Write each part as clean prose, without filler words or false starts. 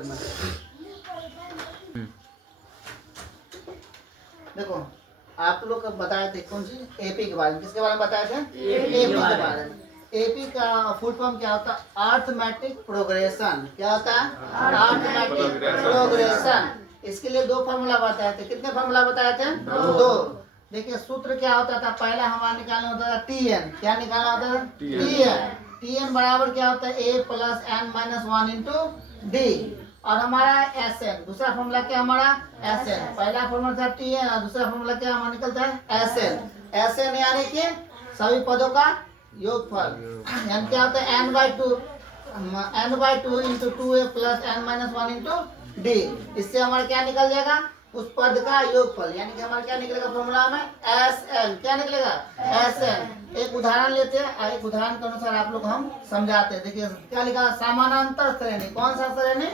करना। देखो आप लोग कब बताए थे कौन सी एपी के बारे में, किसके बारे में बताए थे? एपी के बारे में। एपी का फुल फॉर्म क्या होता है? Arithmetic progression. क्या होता है? Arithmetic progression. इसके लिए दो फार्मूला बताए थे। कितने फार्मूला बताए थे? दो। देखिए सूत्र क्या होता था, पहला हमारा निकालना होता था टीएन। क्या निकालना होता था? टीएन। टीएन बराबर क्या होता है? A plus N minus one into D. और हमारा एस एन, दूसरा फॉर्मूला क्या हमारा? S N. पहला फॉर्मूला था टी एन और दूसरा फॉर्मूला क्या हमारा निकलता है? S N. एस एन यानी कि सभी पदों का योगफल। यानी क्या होता है? N by two into two a plus N minus one into d. इससे हमारा क्या निकल जाएगा? उस पद का योगफल। यानी कि हमारा क्या निकलेगा फॉर्मूला में? S n. क्या निकलेगा? S n. एक उदाहरण लेते हैं और एक उदाहरण के अनुसार आप लोग हम समझाते हैं। देखिए क्या लिखा? समानांतर श्रेणी। कौन सा श्रेणी?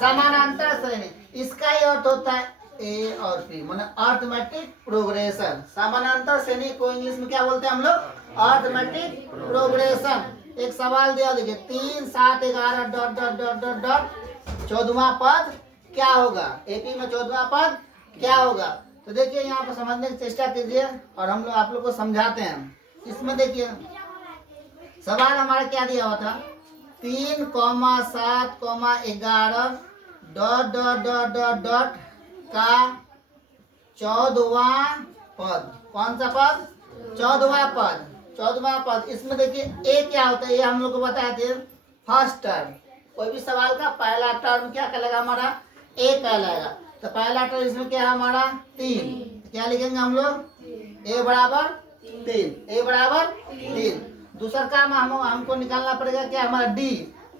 समानांतर श्रेणी। इसका ही अर्थ होता है ए और पी, माने अर्थमेटिक प्रोग्रेशन। समानांतर श्रेणी को इंग्लिश में क्या बोलते हैं हम लोग? Arithmetic progression. एक सवाल दिया, देखिए 3, 7, 11 dot dot dot dot dot 14वां पद क्या होगा? एपी में 14वां पद क्या होगा? तो देखिए यहाँ पर समझने की चेष्टा कीजिए और हम लोग आप लोग को समझाते हैं। इसमें देखिए सवाल हमारा क्या दिया हुआ था? 3, 7, 11 dot dot dot dot dot का 14वां पद। कौन सा पद? 14वां पद। 14वां पद। इसमें देखिए ए क्या होता है? ये हम लोग को बताए थे फर्स्ट टर्म। कोई भी सवाल का पहला टर्म क्या कहलाएगा? हमारा ए कहलाएगा। तो पहला टर्म इसमें क्या है हमारा? 3। क्या लिखेंगे हम लोग? ए बराबर 3। ए बराबर 3। दूसरा काम हमको निकालना पड़ेगा क्या? हमारा डी।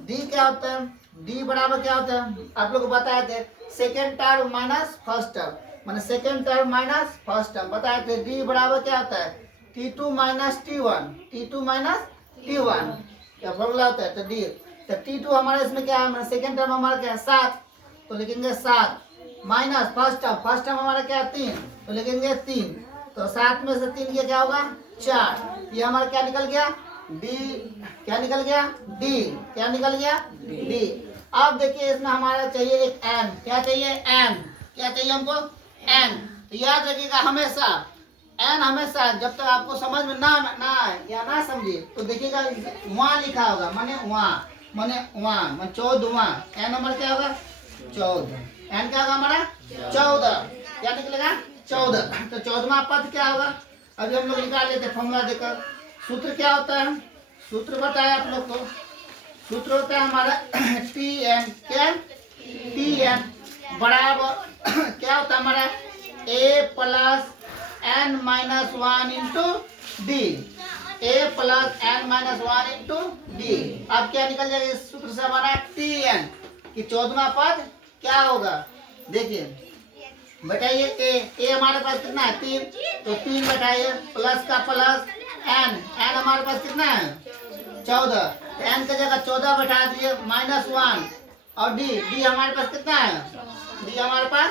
डी क्या होता है? डी बराबर क्या होता है? आप लोग को बताए थे second term minus first term, माने second term minus first term बताए थे। डी बराबर क्या होता है? T2 minus T1। T2 minus T1 क्या फॉर्मूला होता है? तो डी। तो T2 हमारा इसमें क्या है? सेकेंड टर्म हमारा क्या है? 7। तो लिखेंगे 7 minus first term. First term हमारा क्या है? 3। तो लिखेंगे 3। तो 7 में से 3 ये क्या होगा? 4। ये हमारा क्या निकल गया? डी। क्या निकल गया? डी। क्या निकल गया? डी। अब देखिए इसमें हमारा चाहिए एक एन। क्या चाहिए? एन। क्या चाहिए हमको? एन। तो याद रखिएगा हमेशा एन हमेशा जब तक आपको समझ में ना आए या ना समझिए तो देखिएगा वहाँ लिखा होगा, माने वहाँ 14वां। एन नंबर क्या होगा? 14। एन क्या होगा हमारा? 14। क्या निकलेगा? 14। तो 14वां पद क्या होगा? अभी हम लोग निकाल लेते फॉर्मूला देकर। सूत्र क्या होता है? सूत्र बताया आप लोग को। सूत्र होता है हमारा टी एन। क्या? टी एन बराबर क्या होता है हमारा? A plus N minus one into D. A plus N minus one into D. अब क्या निकल जाएगा इस सूत्र से? हमारा टी एन कि 14वां पद क्या होगा? देखिए बताइए ए हमारे पास कितना है? 3। तो 3 बताइए प्लस का प्लस एन हमारे पास कितना है? 14। एन की जगह 14 बैठा दिए माइनस 1 और डी हमारे पास कितना है? डी हमारे पास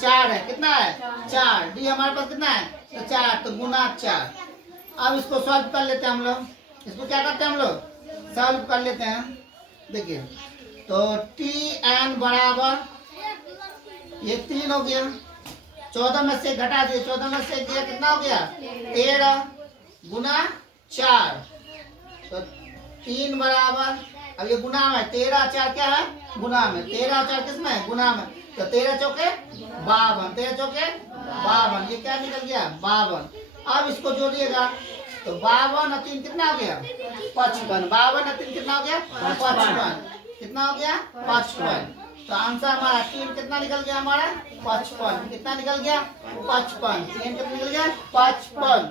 4 है। कितना है? 4। डी हमारे पास कितना है? तो 4। तो गुना 4। अब इसको सॉल्व कर लेते हैं हम लोग। इसको क्या करते हैं हम लोग? सॉल्व कर लेते हैं। देखिए तो टी एन बराबर ये 3 हो गया। 14 में से घटा दिए। 14 में से दिया कितना हो गया? 13 गुना 4। तो 3 बराबर, अब ये गुना में 13 4 क्या है? गुना में। 13 4 किस में? गुना में। तो 13 चौके 52। 13 चौके 52। ये क्या निकल गया? 52। अब इसको जोड़िएगा तो 52 और 3 कितना हो गया? 55। 52 और 3 कितना हो गया? 55। कितना हो गया? 55। तो आंसर हमारा 3 कितना निकल गया हमारा? 55। कितना निकल गया? 55। 3 कितना निकल गया? 55।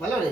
बोलो रे।